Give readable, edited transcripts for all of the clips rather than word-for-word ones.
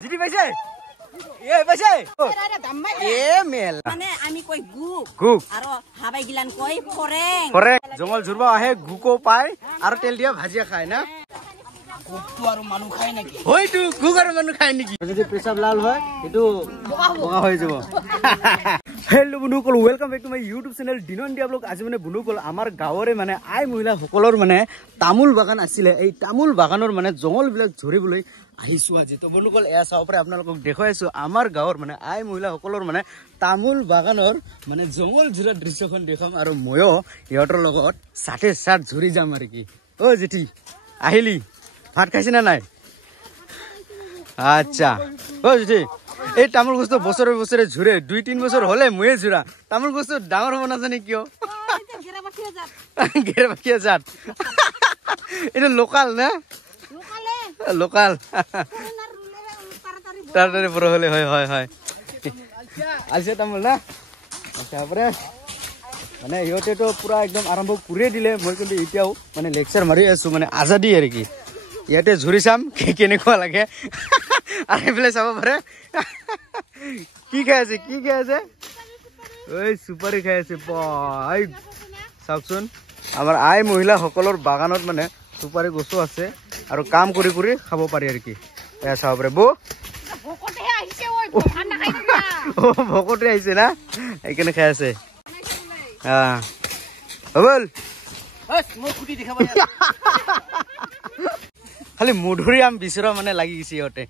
জিতি পাইছে এ পাইছে এ মেল মানে আমি কই গুক গুক আৰু হাবাই গিলান কই ফৰেং ফৰেং জঙ্গল ঝুৰবা আহে গুকো পায় আৰ তেল দিয়া ভাজিয়া খায় না গুকটো আৰু মানুহ খায় নেকি হয়তো গুক আর মানুহ খায় নেকি যদি পেশাব লাল হয় এটো বগা হৈ যাব হেল্লো বন্ধুসকল welcome back to my YouTube channel দিনন দিয়া ব্লগ আজি মানে বন্ধুসকল আমাৰ গাঁৱৰে মানে আই মহিলা সকলৰ মানে তামোল বাগান আছিলে এই তামোল বাগানৰ মানে জঙ্গল বিলাক ঝৰিবলৈ আহিছো আজি তো বন্ধুসকল এয়া চাও পৰে আপোনালোকক দেখাইছো আমাৰ গাঁৱৰ মানে আই মহিলা সকলৰ মানে তামোল বাগানৰ মানে জঙ্গল ঝৰা দৃশ্যখন দেখাম আৰু ময়ো ইহঁতৰ লগত সাথে সাথ ঝৰি যাম আৰু কি ও জেঠি আহিলি ভাত খাইছ না নাই আচ্ছা ও জেঠি এই তামোল গছটো বছৰে বছৰে ঝুৰে 2-3 বছৰ হলে ময়ে ঝুৰা তামোল গছটো ডাঙৰ হ'ব নাজানে কিয় গেৰবাকিয়া জাত এটা লোকাল না লোকাল তাড়াতাড়ি বড় হলে হয় হয় হয় আলছে তামোল না তারপরে মানে ইহঁতে তো পুরা একদম আরম্ভ করে দিলে মই কিন্তু এতিয়াও মানে লেকচার মারি আছো মানে আজাদি আর কি ইয়াতে ঝুরি চাম কেনেকুৱা লাগে আৰ এইফালে চাব পাৰে কি খাই আছে ওই সুপাৰি খাই আছে পাই চাওকচোন আমাৰ আই মহিলা সকলৰ বাগানত মানে সুপাৰি গছো আছে আৰু কাম কৰি কৰি খাব পাৰি আৰ কি এ চাব পাৰে বো ভকতে আহিছে না এইখানে খাই আছে বল খালি মধুৰি আম বিচৰা মানে লাগি গৈছে ইহঁতে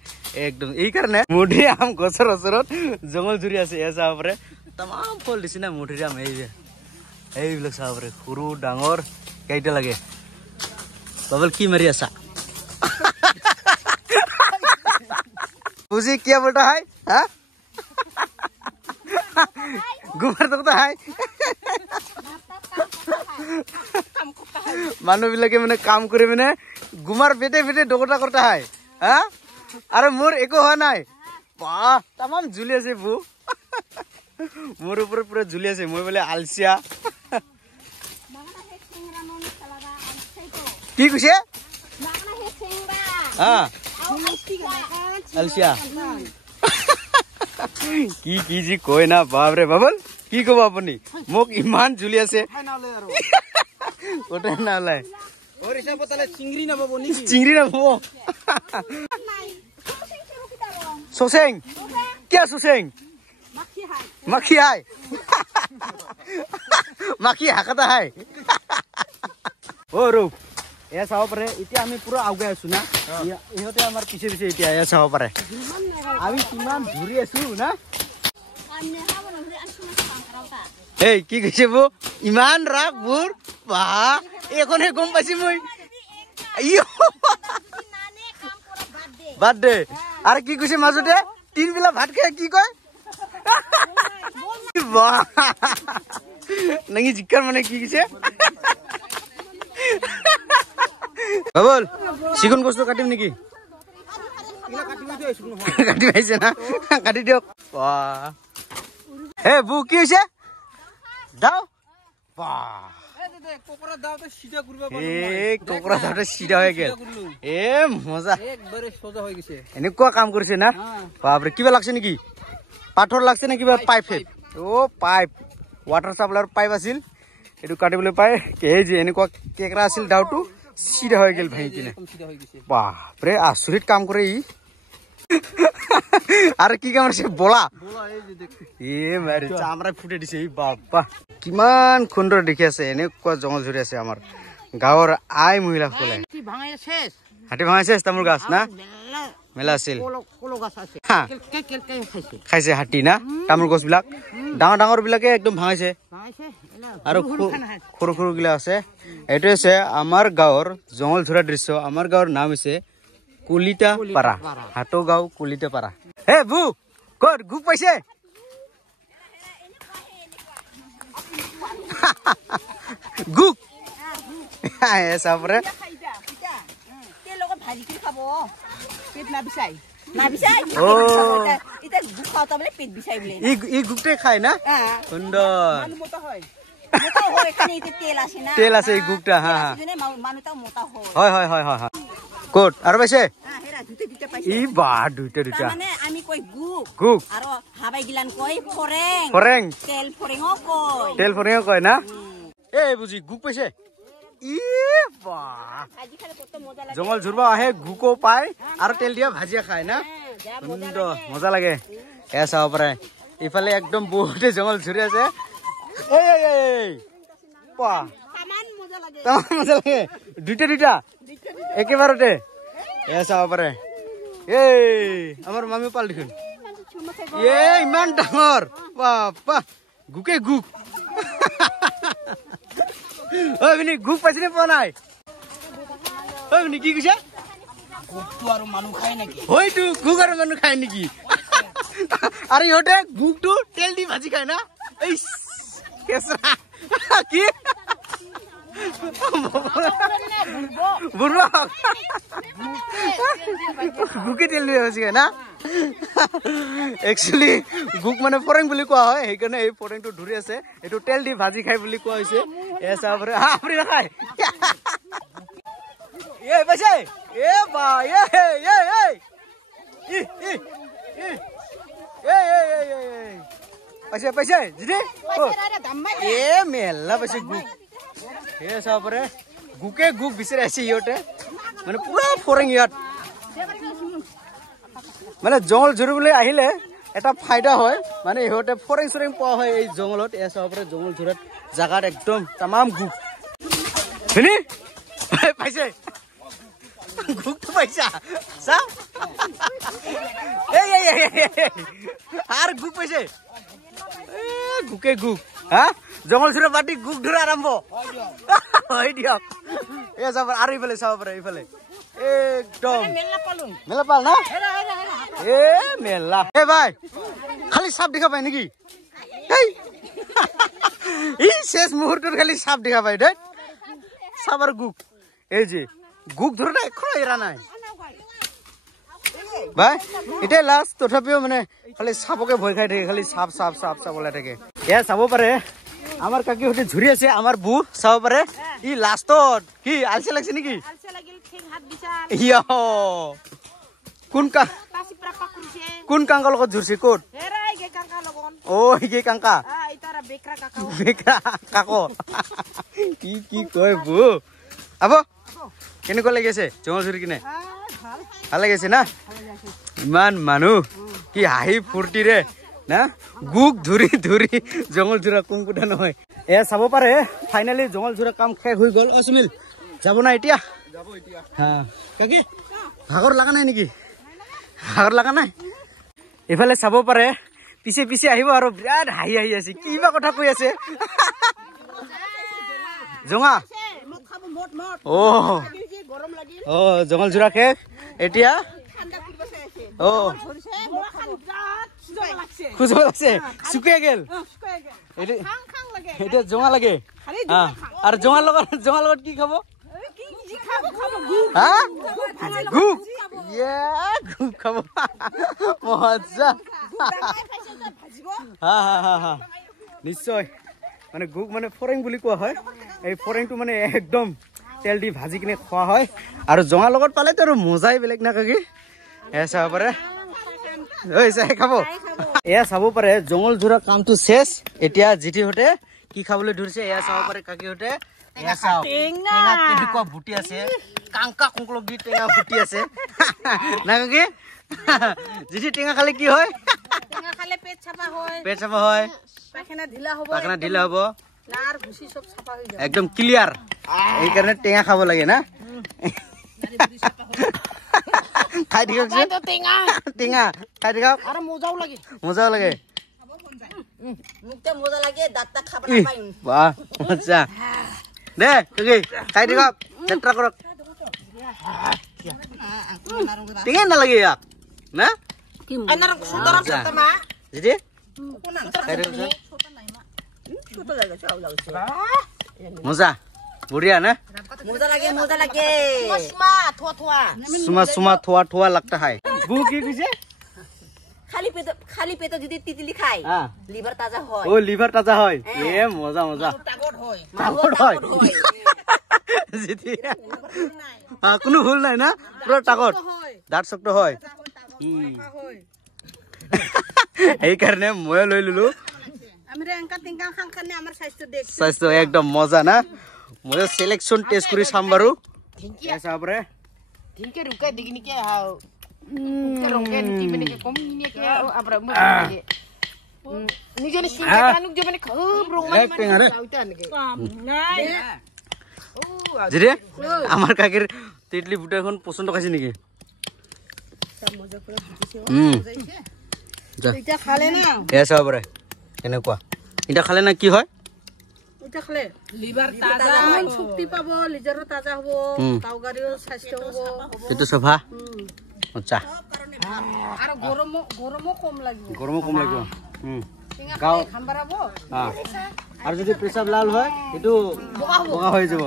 একদম এই কাৰণে মধুৰি আম গছৰ ওচৰত জঙ্গল ঝুৰি আছে এ চাব পাৰে তামাম ফল দিছে না মধুৰি আম এইবিলাক চাব পাৰে সৰু ডাঙৰ কেইটা লাগে বাবল কি মাৰি আছা बुझी क्या बोलता है हाँ गुमार तो है मानु बिलाके मैंने काम करे मैंने गुमार बेटे बेटे डोकटा करता है हाँ अरे मोर एको हुआ नहीं वाह तमाम झुलिया से बू मोर ऊपर पूरा झुलिया से मैं बोले आलसिया की कुछ है हाँ আলসিয়া কি জি কয় না বাপ রে বাবল কি কব আপুনি মোক ইমান ঝুলি আছে কোটা না লাই ওর হিসাব তাহলে চিংড়ি না বাবু নি চিংড়ি না বাবু সোসেং क्या सोसें मक्खी है मक्खी हाकता है ओ रुक এ চাব পাৰে এতিয়া আমি পুৰা আগুৱাই আছো না ইহঁতে আমাৰ পিছে পিছে এতিয়া এ চাব পাৰে আমি কিমান ঘূৰি আছো না এই কি কৈছে বো ইমান ৰাগ বুৰ বাহ এখনে গম পাইছি মই বাৰ্থডে আৰু কি কৈছে মাজতে তিন বেলা ভাত খাই কি কয় বাহ নঙি জিকাৰ মানে কি কৈছে বাবল চিকন গোস্ত কাটিম নেকি কাটি পাইছে না কাটি দিয়ক হে বু কি হৈছে দাও কোকৰা দাওতে সিধা হৈ গেল এ মজা এনেকুৱা কাম কৰিছে না বাপৰে কিবা লাগছে নেকি পাথৰ লাগছে নে কিবা পাইপ ও পাইপ ৱাটাৰ সাপ্লাইৰ পাইপ আছিল এটো কাটিবলৈ পাই কেজি এনেকুৱা কেকৰা আছিল দাওটো সিধা হৈ গেল ভাই কিনে বাপৰে আচৰিত কাম কৰে ই আৰ কি কাম আছে বলা এ মাৰি চামৰা ফুটে দিছে এই বাবা কিমান সুন্দৰ দেখি আছে এনেকুৱা জঙ্গল ঝৰি আছে আমাৰ গাঁৱৰ আই মহিলা সকলে হাতী ভাঙাই শেষ তামোল গাছ না মেলা আছিল খাইছে হাতী না তামোল গছ বিলাক ডাঙৰ ডাঙৰ বিলাকে একদম ভাঙাইছে আৰু সৰু সৰু গিলা আছে এইটো আছে আমাৰ গাঁৱৰ জঙ্গল ঝৰা দৃশ্য আমাৰ গাঁৱৰ নাম হৈছে কলিতা পাৰা হাটো গাঁও কলিতা পাৰা হে বু কত গুক পাইছে গুক চাপৰে গুকটে খায় না সুন্দৰ তেল আছে এই গুকটা হ্যাঁ হয় হয় হয় হয় কোট আৰু পাইছে হেৰা দুটা দুটা পাইছে ই বা দুইটা দুইটা মানে আমি কই গুক গুক আৰু হাবাই গিলান কই ফৰেং ফৰেং তেল ফৰেঙো কই তেল ফৰেং কয় না এই বুজি গুক পাইছে ই বা ভাজি খালে কত মজা লাগে জঙ্গল ঝুরবা আহে গুকো পায় আর তেল দিয়া ভাজিয়া খায় না মজা লাগে এ চাব পাৰে ইফালে একদম বহুতে জঙ্গল ঝুৰি আছে এই পা সামান মজা লাগে তামান মজা লাগে দুইটা দুইটা একেবাৰতে এ চাব পাৰে এই আমাৰ মামি পাল দেখোন এ ইমান ডাঙৰ বাপা গুকে গুক ঐ বিনি গুক পাইছিনে পোৱা নাই ঐ বিনি কি কৈছে গুকটো আৰু মানুহ খায় নেকি হয়তো গুক আৰু মানুহ খায় নেকি আৰু ইহঁতে গুকটো তেল দি ভাজি খায় না এই কেঁচা কি গুকে তেল দি ভাজি খায় না একচুৱেলি গুক মানে ফৰেং বুলি কোৱা হয় সেইকাৰণে এই ফৰেংটো ধৰি আছে এইটো তেল দি ভাজি খাই বুলি কোৱা হৈছে এ চাব পাৰে আপুনি নাখায় এ পাইছে এ বা এ পাইছে পাইছে জিদি এ মেলা পাইছে গুক এ চাব পাৰে গুকে গুক বিচাৰি আছে ইহঁতে মানে পুৰা ফৰেং ইয়াত মানে জঙ্গল ঝুৰিবলৈ আহিলে এটা ফাইদা হয় মানে ইহঁতে ফৰেং চৰেং পোৱা হয় এই জঙ্গলত এ চাব পাৰে জঙ্গল ঝুৰাত জাগাত একদম তামাম গুক শুনি পাইছে গুকটো পাইছা চা আৰ গুক পাইছে গুকে গুক হ্যাঁ জঙ্গল ঝুৰা বাটি গুক ধৰা আৰম্ভ হয় দিয়ক এ চাব আৰু ইফালে চাব পাৰে ইফালে একদম মেলা পাল না এ মেলা এ ভাই খালি সাপ দেখা পায় নাকি এই শেষ মুহূর্তের খালি সাপ দেখা পায় দেখ সাপ আর গুক এই যে গুক ধরে না এখন এরা নাই ভাই এটাই লাস্ট তথাপিও মানে খালি সাপকে ভয় খাই থাকে খালি সাপ সাপ সাপ সাপ ওলাই থাকে এয়া চাব পাৰে আমাৰ কাকি হতে ঝুৰি আছে আমাৰ বু চাব পাৰে ই লাষ্টত কি আলছে লাগছে নেকি কোন কাংকা লগত ঝুৰছে ক'ত ও গে কাংকা বেকৰা কাকো কি কয় বু আব কেনেকুৱা লাগিছে জঙ্গল ঝুৰি কিনে ভাল লাগিছে না ইমান মানুহ কি হাঁহি ফূৰ্তিৰে না গুক ধৰি ধৰি জঙ্গল ঝুৰা কুমকুটা নহয় এ চাব পাৰে ফাইনেলি জঙ্গল ঝুৰা কাম শেষ হৈ গ'ল অ সুমিল যাব না এতিয়া হা কাকি ভাগৰ লাগা নাই নেকি ভাগৰ লাগা নাই এফালে চাব পাৰে পিছে পিছে আহিব আৰু বিৰাট হাঁহি হাঁহি আছে কিবা কথা কৈ আছে জঙা ও ও জঙ্গল ঝুৰা শেষ এতিয়া ও খুজব লাগছে শুকিয়ে গেল এটা জঙা লাগে আর জঙার লগত কি খাব গুক গুক খাব মজা নিশ্চয় মানে গুক মানে ফৰেং বুলি কোৱা হয় এই ফৰেংটো মানে একদম তেল দি ভাজি কিনে খোৱা হয় আৰু জঙাৰ লগত পালে তো আৰু মজাই বেলেগ না কাকি এ চাব পাৰে ঐ চাই খাব এয়া চাব পাৰে জঙ্গল ঝুৰা কামটো শেষ এতিয়া জিঠি হতে কি খাবলৈ ধৰিছে এয়া চাব পাৰে কাকি হতে এয়া চাও টেঙা কেনেকুৱা ভুটি আছে কাংকা কুংকলক দি টেঙা ভুটি আছে না কাকি জিঠি টেঙা খালে কি হয় টেঙা খালে পেট চাপা হয় পাখনা ঢিলা হ'ব লাৰ ঘুষি সব চাপা হৈ যায় একদম ক্লিয়াৰ এই কাৰণে টেঙা খাব লাগে না খাই দিয়ক টেঙা টেঙা খাই দিয়ক আৰু মজাও লাগে মুখতে মজা লাগে দাঁতটা খাব পাই বাহ মজা দে কাকি খাই দিয়ক চেষ্টা কৰক টেঙা নালাগে ইয়াক না কি এনাৰ সুন্দৰ সতমা জিদি খাই দিয়ক ছোট লাগে চাও লাগছে মজা বঢ়িয়া না মজা লাগে সুমা থোৱা লাগতা হয় বু কি কৈছে খালি পেট যদি তিতিলি খায় লিভার তাজা হয় ও লিভার তাজা হয় এ মজা টাগট হয় কোনো ভুল নাই না পুরো টাকট দাঁত শক্ত হয় এইকাৰণে মই লৈ ললো স্বাস্থ্য একদম মজা না মই সিলেকশন টেস্ট কৰি চাম বাৰু চাবৰে Tingke ruka digini ke hau. Kerongken ti bene ke kom ni ke abra mo. Ni jone sing ka nuk jone khub rong mani mani lautan ke. Nai. জিৰে আমাৰ কাকিৰ তিতলি ফুটাখন পছন্দ খাইছে নেকি এটা খালে না এ চাবৰে কেনেকুৱা এটা খালে না কি হয় এটা খালে লিভার তাজা মন শক্তি পাবো লিভারও তাজা হবো তাওগারিও স্বাস্থ্য হবো এটা সফা আচ্ছা আর গরমও কম লাগবে গাও খামবারাবো আর যদি পেশাব লাল হয় এটো বগা হৈ যাব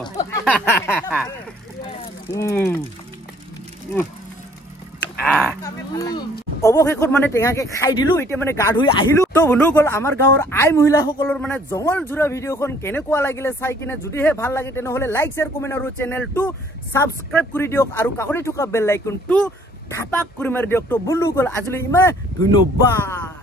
অবশেষত মানে টেঙাকে খাই দিলো এতিয়া মানে গা ধুই আহিলো তো বন্ধুসকল আমাৰ গাঁৱৰ আই মহিলাসকলৰ মানে জংগল জোৰা ভিডিঅ'খন কেনেকুৱা লাগিলে চাই কিনে যদিহে ভাল লাগে তেনেহ'লে লাইক শ্বেয়াৰ কমেণ্ট আৰু চেনেলটো ছাবস্ক্ৰাইব কৰি দিয়ক আৰু কাষতে থকা বেল আইকনটো থাপাক কৰি মাৰি দিয়ক তো বন্ধুসকল আজিলৈ ইমান ধন্যবাদ।